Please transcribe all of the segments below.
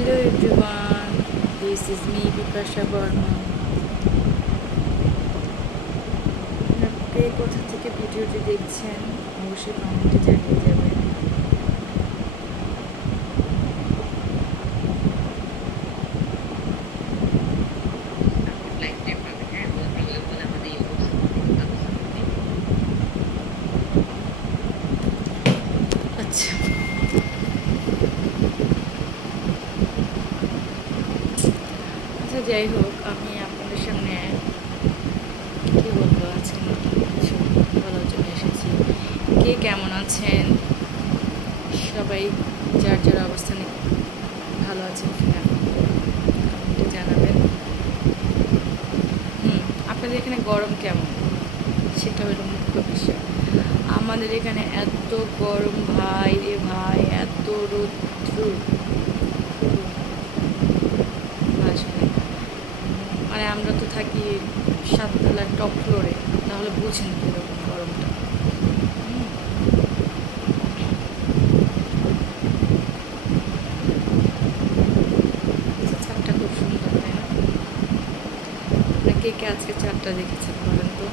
Hello everyone, this is me Bipasha Barma. কে কোথা থেকে ভিডিওটি দেখছেন অবশ্যই কমেন্টে জানিয়ে যাবেন। আচ্ছা আচ্ছা যাই হোক, আমি আপনাদের সামনে কী বলবো, আজকে নতুন কিছু বলার জন্য এসেছি। কে কেমন আছেন? সবাই যার যার অবস্থানে ভালো আছেন কিনা কমেন্টে জানাবেন। আপনাদের এখানে গরম কেমন সেটা হলো মুখ্য বিষয়। আমাদের এখানে এত গরম ভাই রে ভাই, এত রৌদ্র মানে আমরা তো থাকি 7 তলার টপ ফ্লোরে, তাহলে বুঝেন কীরকম গরমটা। চারটা খুব সুন্দর, তাই না? কে কে আজকে চারটা দেখেছেন বলেন তো?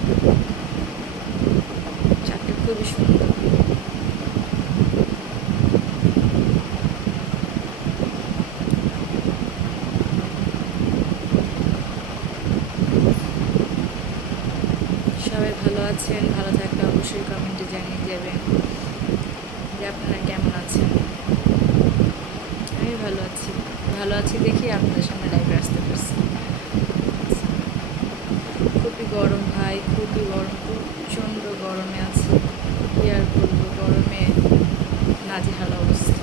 চারটা খুবই সুন্দর। সবাই ভালো আছেন? ভালো থাকলে অবশ্যই কমেন্টে জানিয়ে যাবেন যে আপনারা কেমন আছেন। আমি ভালো আছি দেখি আপনাদের সামনে লাইভে আসতে পারছি। খুবই গরম ভাই, খুবই গরম, প্রচণ্ড গরমে আছে। কি আর বলবো, গরমে নাজেহাল অবস্থা।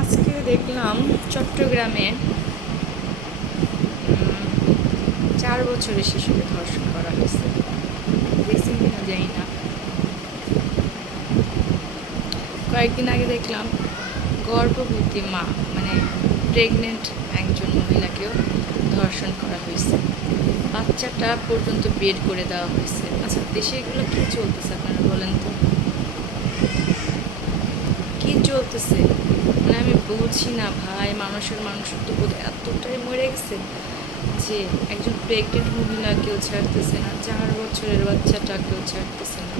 আজকে দেখলাম চট্টগ্রামে 4 বছরের শিশুকে ধর্ষণ করা হয়েছে। দেখছেন কিনা জানি না। কয়েকদিন আগে দেখলাম গর্ভবতী মা, মানে প্রেগনেন্ট একজন মহিলাকেও ধর্ষণ করা হয়েছে। বাচ্চাটা পর্যন্ত বের করে দেওয়া হয়েছে। আচ্ছা, দেশে এগুলো কী চলতেছে আপনারা বলেন তো? কী চলতেছে মানে আমি বুঝি না ভাই। মানুষের বোধ এতটাই মরে গেছে যে একজন প্রেগনেন্ট মহিলাকেও ছাড়তেছে না, 4 বছরের বাচ্চাটাকেও ছাড়তেছে না।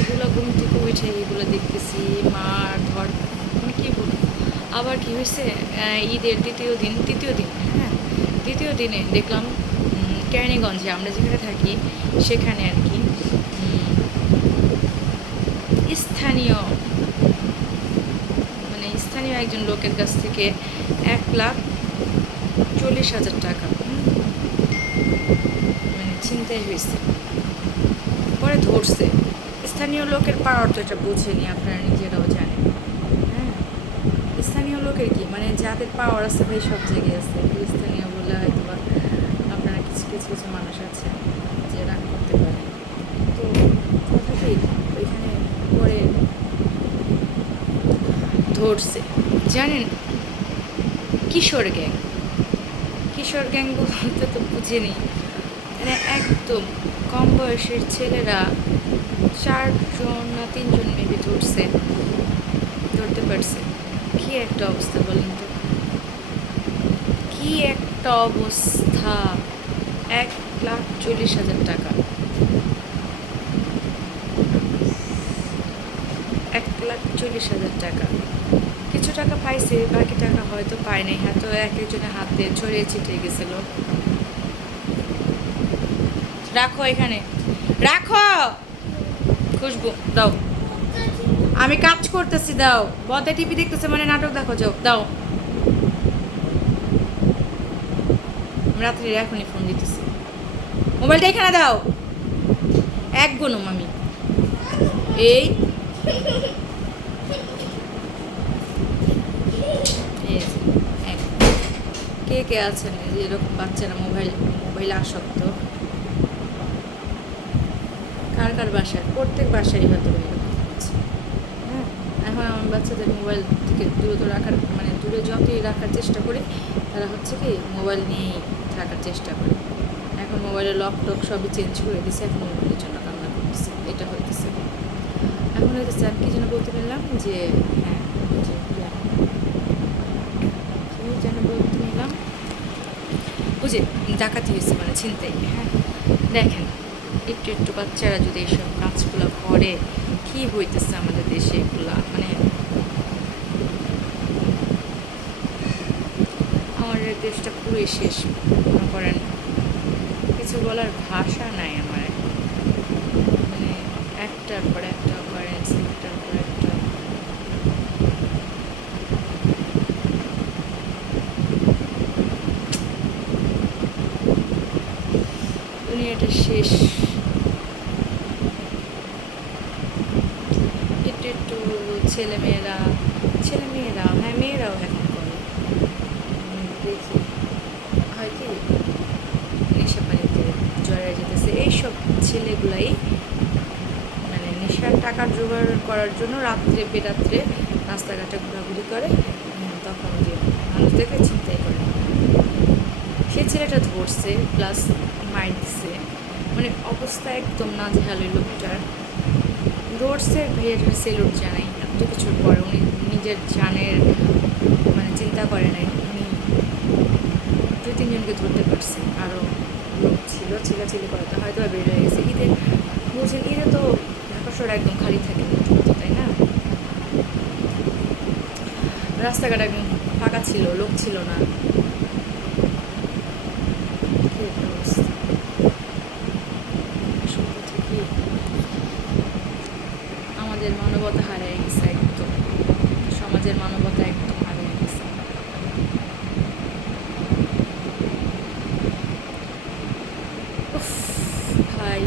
এগুলো ঘুম থেকে উঠে এগুলো দেখতেছি, মার ধর, মানে কী বলবো। আবার কি হয়েছে, ঈদের তৃতীয় দিনে দেখলাম কেরানীগঞ্জে, আমরা যেখানে থাকি সেখানে আর কি স্থানীয় একজন লোকের কাছ থেকে 1,40,000 টাকা মানে ছিনতাই হয়েছে। পরে ধরছে। স্থানীয় লোকের পাওয়ার তো এটা বুঝেনি, আপনারা নিজেরাও জানেন। হ্যাঁ, স্থানীয় লোকের কি মানে যাদের পাওয়ার আছে ভাই সব জায়গায় আছে। স্থানীয় বলে হয়তো বা আপনারা কিছু মানুষ আছে যে রাগ করতে পারে। তো কথা কি, ওইখানে পরে ধরছে জানেন কিশোর গ্যাং বলতে তো বুঝিনি, মানে একদম কম বয়সের ছেলেরা 4 জন না 3 জন মেবি ধরতে পারছে। কি একটা অবস্থা বলেন তো, কি একটা অবস্থা। 1,40,000 টাকা, 1,40,000 টাকা। কিছু টাকা পাইছে, বাকি টাকা হয়তো পায় নাই, হয়তো এক একজনের হাতে ছড়িয়ে ছিটিয়ে গেছিল। রাখো এখানে, রাখো খুশবু দাও। আমি কাজ করতেছি, দাও। বদে টিভি দেখতেছে মানে নাটক দেখো, যাও দাও। আমি রাত্রে এখনই ফোন দিতেছি, মোবাইলটা এখানে দাও। এক গুনম আমি এই কে কে আছেন যে এরকম বাচ্চারা মোবাইল আসক্ত? কার কার বাসায়? প্রত্যেক বাসায় হয়তো এরকম হচ্ছে। হ্যাঁ, এখন আমার বাচ্চাদের মোবাইল থেকে দূরে রাখার মানে দূরে যতই রাখার চেষ্টা করি, তারা হচ্ছে কি মোবাইল নিয়েই থাকার চেষ্টা করে। এখন মোবাইলের লক টক সবই চেঞ্জ করে দিছে, এখন মোবাইলের জন্য কান্না করতেছে। এটা হইতেছে এখন হইতেছে। আমি কি যেন বলতে নিলাম যে হ্যাঁ, কি যেন বলতে নিলাম, বুঝে ডাকাতি হয়েছে মানে ছিনতাই। হ্যাঁ, দেখেন একটু একটু বাচ্চারা যদি এইসব কাজগুলো করে, কি হইতেছে আমাদের দেশে এগুলা, মানে আমাদের দেশটা পুরোই শেষ। মনে করেন কিছু বলার ভাষা নাই আমার, মানে একটার পর একটা অকারেন্স, একটার পর একটা। দুনিয়াটা শেষ। একটু একটু ছেলেমেয়েরা হ্যাঁ মেয়েরাও এখন করে, দেখি হয় কি নেশা পানিতে জড়িয়ে যেতেছে। এইসব ছেলেগুলাই মানে নেশার টাকার জোগাড় করার জন্য রাত্রে বেরাত্রে রাস্তাঘাটে ঘোরাঘুরি করে, তখন যে মানুষদেরকে ছিনতাই করে। সে ছেলেটা ধরছে প্লাস মাইর দিছে, মানে অবস্থা একদম নাজেহাল ওই লোকটার। ধরছে ভাইয়াটার সেলুট জানাই, এত কিছুর পরে উনি নিজের জানের মানে চিন্তা করে নাই। উনি 2-3 জনকে ধরতে পারছে, আরও লোক ছিল, ছিলাছিলি করাতে হয়তো বের হয়ে গেছে। ঈদের বলছেন, ঈদে তো ঢাকা শহর একদম খালি থাকে, তাই না? রাস্তাঘাট একদম ফাঁকা ছিল, লোক ছিল না। আমাদের মানবতা হারিয়ে গেছে একদম, সমাজের মানবতা একদম হারিয়ে গেছে। ভাই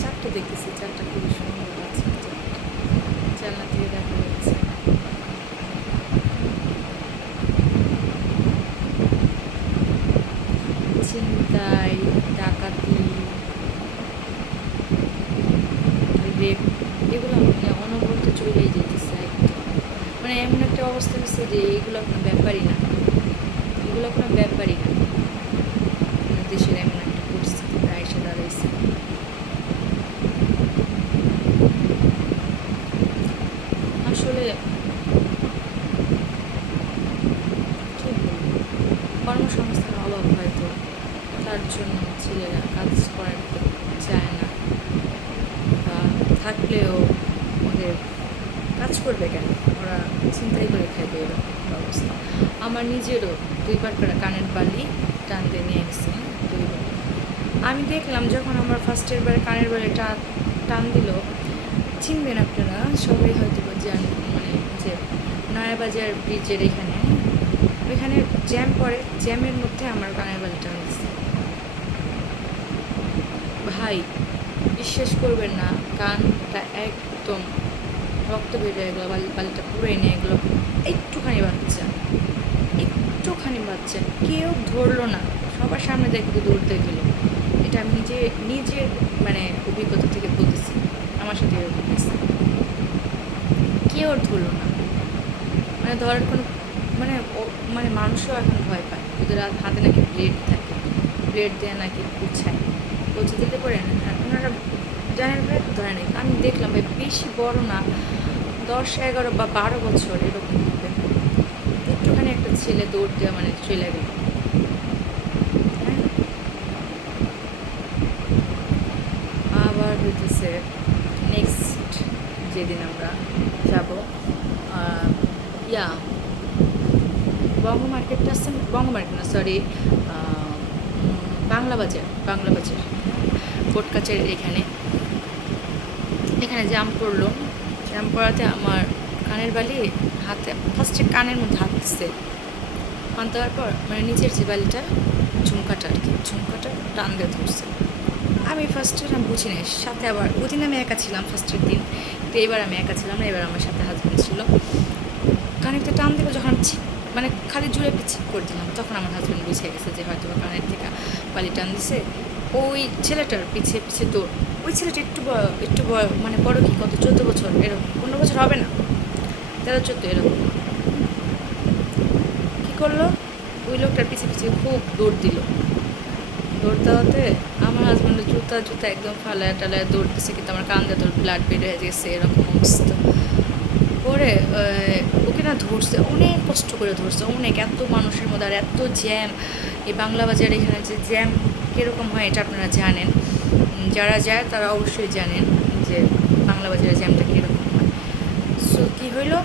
চারটে দেখতেছি, চারটা খুবই সুন্দর আছে, জানলা থেকে দেখা যাচ্ছে। ছিনতাই, ডাকাতি, রেপ, এগুলো মানে অনবরত চলেই যেতেছে একদম। মানে এমন একটা অবস্থা হচ্ছে যে এগুলো কোনো ব্যাপারই না, এগুলো কোনো ব্যাপারই না। দেশের এমন একটা পরিস্থিতিতে এসে দাঁড়াইছে। আসলে কী বলবো, কর্মসংস্থানের অভাব হয়তো, তার জন্য ছেলেরা কাজ করতে চায় না, বা থাকলেও ওদের কাজ করবে কেন, ওরা চিন্তাই করে খাইবে, এরকম অবস্থা। আমার নিজেরও 2বার করে কানের বালি টানতে নিয়ে গেছে, 2বার। আমি দেখলাম যখন আমার ফার্স্টের বারে কানের বালি টান দিল, চিনবেন আপনারা সবাই হয়তো জানেন, মানে যে নয়াবাজার ব্রিজের ওইখানে জ্যাম পড়ে, জ্যামের মধ্যে আমার কানের বালি টান দিচ্ছে। ভাই বিশ্বাস করবেন না, কানটা একদম রক্ত বের হয়ে গেলো, বালিটা পুরো এনে এগুলো। একটুখানি বাচ্চা কেউ ধরলো না, সবার সামনে দেখে দৌড়তে গেল। এটা আমি নিজের মানে অভিজ্ঞতা থেকে বলতেছি, আমার সাথে এরকম হয়েছে। কেউ ধরলো না, মানে ধরার কোনো মানে মানুষও এখন ভয় পায়। ওদের হাতে নাকি ব্লেড থাকে, ব্লেড দিয়ে নাকি গুছায়, পৌঁছে দিতে পারে না। আর ওনারা জানেন ধরে নেই। আমি দেখলাম ভাই বেশি বড় না, 10, 11 বা 12 বছর এরকম হবে। একটুখানি একটা ছেলে দৌড় দেওয়া মানে চলে গেল। হ্যাঁ, আবার হইতেছে নেক্সট যেদিন আমরা যাব বঙ্গ মার্কেটটা আসছে, বঙ্গ মার্কেট না সরি, বাংলা বাজার কোর্ট কাছারির এখানে জ্যাম পড়লো। জ্যাম পড়াতে আমার কানের বালি হাতে, ফার্স্টে কানের মধ্যে হাত দিচ্ছে, হাত দেওয়ার পর মানে নিচের যে বালিটা, ঝুমকাটা আর কি, ঝুমকাটা টান দিয়ে ধরছে। আমি ফার্স্টে না বুঝি নাই, সাথে আবার ওই দিন আমি একা ছিলাম ফার্স্টের দিন, তো এবার আমি একা ছিলাম না, এবার আমার সাথে হাজব্যান্ড ছিল। কানেরটা টান দেবো যখন আমি মানে খালি জুড়ে পিছিয়ে করে দিলাম, তখন আমার হাজব্যান্ড বুঝে গেছে যে হয়তো কানের থেকে বালি টান দিছে। ওই ছেলেটার পিছিয়ে পিছিয়ে দৌড়। ওই ছেলেটা একটু মানে বড় কি, কত 14 বছর এরকম, 15 বছর হবে না, 13-14 এরকম। কী করলো, ওই লোকটার পিছিয়ে পিছিয়ে খুব দৌড় দিল। দৌড় দেওয়াতে আমার হাজব্যান্ডের জুতা একদম ফালায় টালায় দৌড় দিচ্ছে, কিন্তু আমার কান দিয়ে তোর ব্লাড বের হয়ে গেছে, এরকম অবস্থা। পরে ওকে না ধরছে, অনেক কষ্ট করে ধরছে, অনেক, এত মানুষের মধ্যে আর এত জ্যাম। এই বাংলা বাজারে এখানে যে জ্যাম কীরকম হয় এটা আপনারা জানেন, যারা যায় তারা অবশ্যই জানেন যে বাংলা বাজারে জ্যামটা কীরকম হয়। সো কী হইলো,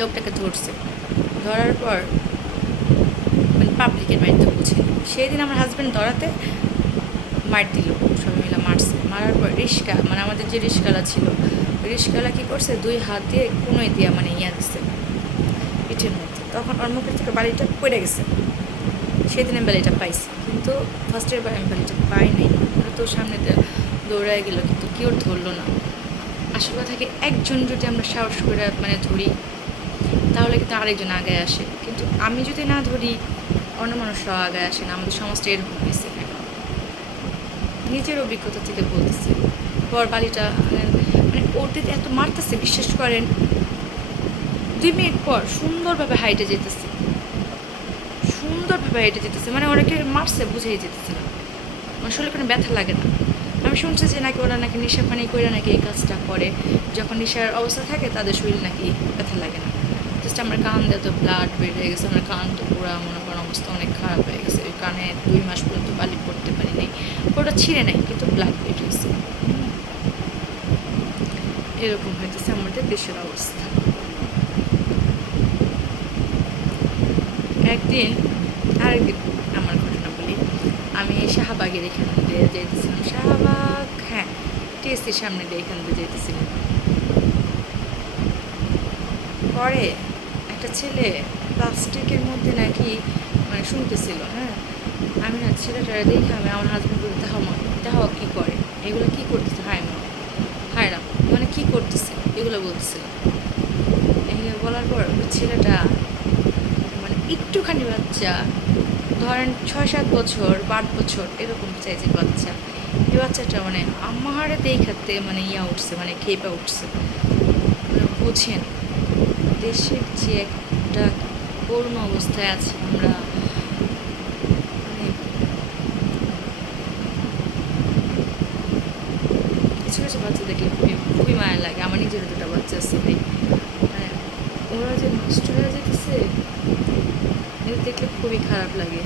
লোকটাকে ধরছে, ধরার পর মানে পাবলিকের বাড়িতে বুঝিনি, সেই দিন আমার হাজব্যান্ড ধরাতে মার দিল, সবাই মিলে মারছে। মারার পর রিস্কা, মানে আমাদের যে রিস্কালা ছিল, রিস্কালা কী করছে, 2 হাত দিয়ে কোনোই দিয়া মানে দিচ্ছে পিঠের মধ্যে, তখন ওর মুখের থেকে বালিটা পড়ে গেছে। সেদিন আমি বালিটা পাইছি, কিন্তু ফার্স্টের বার আমি বালিটা পাই নাই। তো সামনে দৌড়ায় গেল, কিন্তু কেউ ধরলো না। আসল কথা কি, একজন যদি আমরা সাহস করে মানে ধরি, তাহলে কিন্তু আরেকজন আগে আসে, কিন্তু আমি যদি না ধরি অন্য মানুষরাও আগে আসে না। আমাদের সমাজটা এরকম হয়েছে, নিজের অভিজ্ঞতা থেকে বলতেছি। পর বালিটা মানে ওদের এত মারতেছে, বিশ্বাস করেন 2 মিনিট পর সুন্দরভাবে হাইটে যেতেছে, মানে ওরা কি মারছে বুঝেই যেতেছে না, আসলে কোনো ব্যথা লাগে না। আমি শুনছি যে নাকি ওরা নাকি নেশা পানি করে নাকি এই কাজটা করে, যখন নেশার অবস্থা থাকে তাদের শরীর নাকি ব্যথা লাগে না। জাস্ট আমার কান দিয়ে তো ব্লাড বের হয়ে গেছে, আমার কান তো পুরো মনে করেন অবস্থা অনেক খারাপ হয়ে গেছে। ওই কানে 2 মাস পর্যন্ত বালি পড়তে পারি নাই, ওটা ছিঁড়ে নাই, কিন্তু ব্লাড বের হয়েছে। এরকম হইতেছে আমাদের দেশের অবস্থা। আরেকদিন আমার ঘটনা বলি। আমি শাহবাগের এখান দিয়ে যেতেছিলাম, শাহবাগ, হ্যাঁ, টিএসসির সামনে দিয়ে এখান দিয়ে যেতেছিলাম। পরে একটা ছেলে প্লাস্টিকের মধ্যে নাকি মানে শুনতেছিল, হ্যাঁ। আমি না ছেলেটারে দেখে আমি আমার হাজব্যান্ড বলতে, দেখাও কী করে, এগুলো কী করতেছে, হায় রাম, মানে কী করতেছে এগুলো বলতেছিল। এগুলো বলার পর ছেলেটা মানে একটুখানি বাচ্চা, ধরেন 6-7 বছর 8 বছর এরকম সাইজের বাচ্চা, এই বাচ্চাটা মানে আমার দেখাতে মানে উঠছে, মানে খেপে উঠছে। বুঝেন দেশের যে একটা করুণ অবস্থায় আছি আমরা, মানে কিছু কিছু বাচ্চা দেখলে খুবই মায়া লাগে। আমার নিজের 2টা বাচ্চা আছে, মানে ওরা যে নষ্ট হয়ে যেতেছে এটা দেখলে খুবই খারাপ লাগে।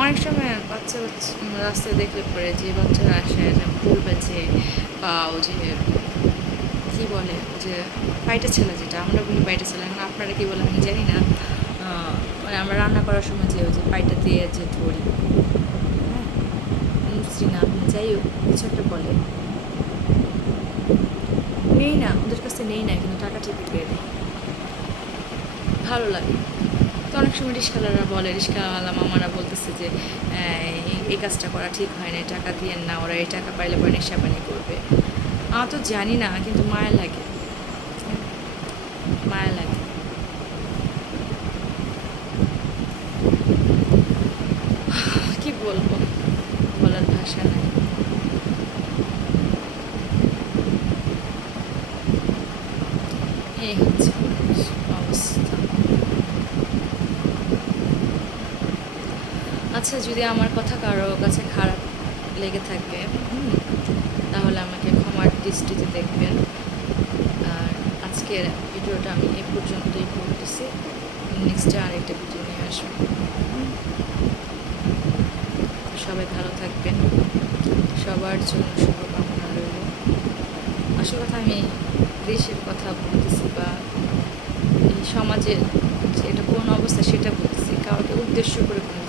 অনেক সময় বাচ্চা রাস্তায় দেখলে পরে যে বাচ্চারা আসে যে ফুল বেচে, বা ও যে কী বলে, যে পাইটা ছেলে, যেটা আমরা বলি পাইটা ছেলে, এখন আপনারা কী বলে আমি জানি না। মানে আমরা রান্না করার সময় যে ওই যে পাইটা দিয়ে যে ধরি, হ্যাঁ, মুসরি না, যাই হোক কিছু একটা বলে, নেই না ওদের কাছে, নেই না, কিন্তু টাকা ঠিক দিয়ে দেয়, ভালো লাগে। তো অনেক সময় রিক্সাওয়ালারা বলে, রিক্সাওয়ালা মামারা বলতেছে যে এই কাজটা করা ঠিক হয় না, টাকা দিয়েন না, ওরা এই টাকা পাইলে পরে নেশা পানি করবে। আমার তো জানি না, কিন্তু মায়া লাগে, মায়া লাগে। কি বলবো, বলার ভাষা নাই। এই হচ্ছে অবস্থা। আচ্ছা, যদি আমার কথা কারো কাছে খারাপ লেগে থাকে তাহলে আমাকে ক্ষমার দৃষ্টিতে দেখবেন। আর আজকের ভিডিওটা আমি এই পর্যন্তই করতেছি, নেক্সটে আরেকটা ভিডিও নিয়ে আসবো। সবাই ভালো থাকবেন, সবার জন্য শুভকামনা রইল। আসল কথা, আমি দেশের কথা বলতেছি বা এই সমাজের যে এটা কোন উদ্দেশ্য করে কোনো